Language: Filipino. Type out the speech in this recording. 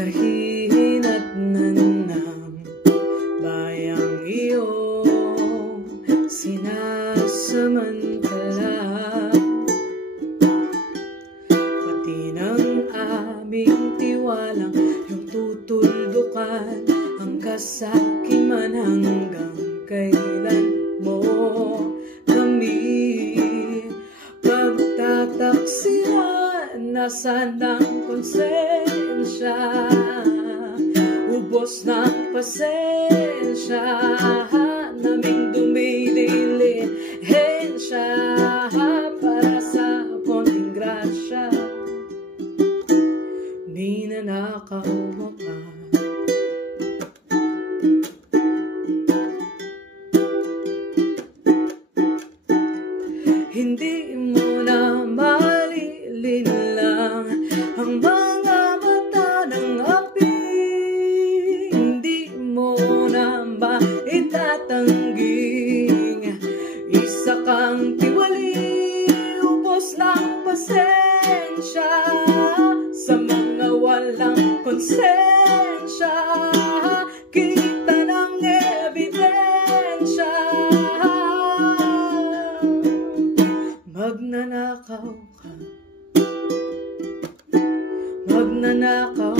kahinatnan ng bayang iyong sinasamantala, pati ng aming tiwalang yung tutuldukan ang kasakiman hanggang kailan mo kami pagtataksihan. Nasaan ang konsensya, ubos ng pasensya naming dumidilihensya para sa konting grasya. Ninanakaw mo pa, hindi mo na malilinlang ang mga mata ng api, hindi mo na maitatangging isa kang tiwali, ubos ng pasensya sa mga walang konsensya. Kita ng ebidensya, magnanakaw ka, magnanakaw